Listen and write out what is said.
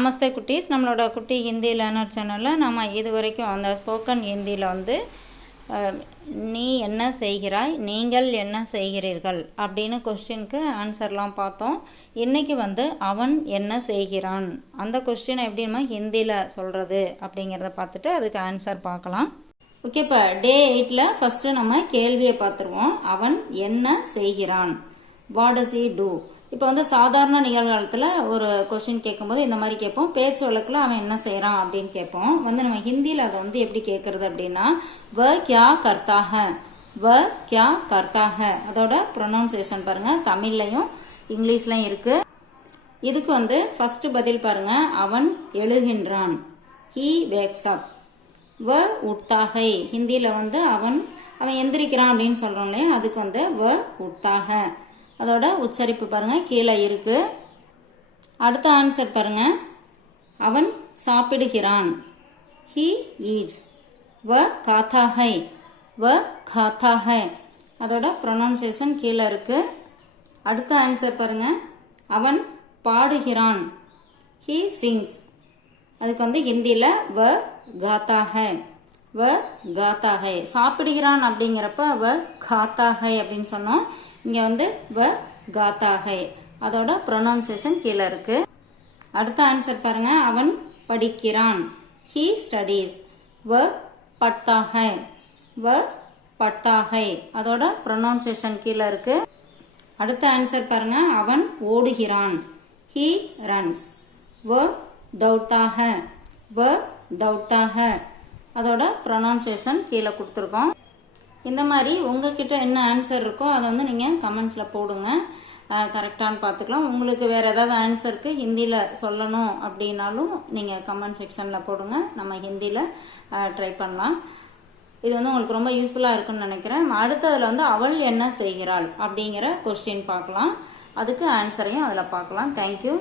நமஸ்தே குட்டீஸ். நம்மளோட குட்டி ஹிந்தி லேர்னர் சேனலில் நம்ம இது வரைக்கும் அந்த ஸ்போக்கன் ஹிந்தியில் வந்து நீ என்ன செய்கிறாய் நீங்கள் என்ன செய்கிறீர்கள் அப்படின்னு கொஸ்டினுக்கு ஆன்சர்லாம் பார்த்தோம். இன்றைக்கி வந்து அவன் என்ன செய்கிறான்? அந்த கொஸ்டினை எப்படி நம்ம ஹிந்தியில் சொல்கிறது அப்படிங்கிறத பார்த்துட்டு அதுக்கு ஆன்சர் பார்க்கலாம். ஓகே இப்போ டே எயிட்டில் ஃபஸ்ட்டு நம்ம கேள்வியை பார்த்துருவோம். அவன் என்ன செய்கிறான்? வாட் does ஈ டூ இப்போ வந்து சாதாரண நிகழ்காலத்தில் ஒரு கொஷின் கேட்கும்போது இந்த மாதிரி கேட்போம். பேச்சு வழக்கில் அவன் என்ன செய்கிறான் அப்படின்னு கேட்போம். வந்து நம்ம ஹிந்தியில் அதை வந்து எப்படி கேட்குறது அப்படின்னா வ கியா கர்த்தாக. வ கியா கர்த்தாக. அதோட ப்ரொனவுன்சியேஷன் பாருங்கள் தமிழ்லையும் இங்கிலீஷ்லையும் இருக்குது இதுக்கு வந்து ஃபர்ஸ்ட் பதில் பாருங்க. அவன் எழுகின்றான். ஹீ வேக்ஸ் அப் வ உட்தாகை. ஹிந்தியில் வந்து அவன் அவன் எந்திரிக்கிறான் அப்படின்னு சொல்கிறோம் இல்லையா? அதுக்கு வந்து வ உட்தாக. அதோட உச்சரிப்பு பாருங்கள் கீழே இருக்குது அடுத்த ஆன்சர் பாருங்க. அவன் சாப்பிடுகிறான். ஹீ ஈட்ஸ் வ காத்தாஹை வ காத்தாஹை அதோட ப்ரொனவுன்சியேஷன் கீழே இருக்குது அடுத்த ஆன்சர் பாருங்கள் அவன் பாடுகிறான். ஹீ சிங்ஸ் அதுக்கு வந்து ஹிந்தியில் வ காத்தாஹை வ காத்தாகை. சாப்பிடுகிறான் அப்படிங்கிறப்ப வ காத்தாகை அப்படின்னு சொன்னோம். இங்கே வந்து வ காத்தாகை. அதோட ப்ரொனவுன்சியேஷன் கீழே இருக்கு. அடுத்த ஆன்சர் பாருங்க. அவன் படிக்கிறான். ஹீ ஸ்டடீஸ் வ பட்டாகை. வ பட்டாகை. அதோட ப்ரொனவுன்சியேஷன் கீழே இருக்கு. அடுத்த ஆன்சர் பாருங்க. அவன் ஓடுகிறான். ஹீ ரன்ஸ் வ தௌட்டாக வ தௌட்டாக அதோட ப்ரொனவுன்சியேஷன் கீழே கொடுத்துருக்கோம். இந்த மாதிரி உங்ககிட்ட என்ன ஆன்சர் இருக்கோ அதை வந்து நீங்கள் கமெண்ட்ஸில் போடுங்க. கரெக்டானு பார்த்துக்கலாம். உங்களுக்கு வேறு ஏதாவது ஆன்சருக்கு ஹிந்தியில் சொல்லணும் அப்படின்னாலும் நீங்கள் கமெண்ட் செக்ஷனில் போடுங்க. நம்ம ஹிந்தியில் ட்ரை பண்ணலாம். இது வந்து உங்களுக்கு ரொம்ப யூஸ்ஃபுல்லாக இருக்குன்னு நினைக்கிறேன். அடுத்ததில் வந்து அவள் என்ன செய்கிறாள் அப்படிங்கிற கொஸ்டின் பார்க்கலாம். அதுக்கு ஆன்சரையும் அதில் பார்க்கலாம். தேங்க்யூ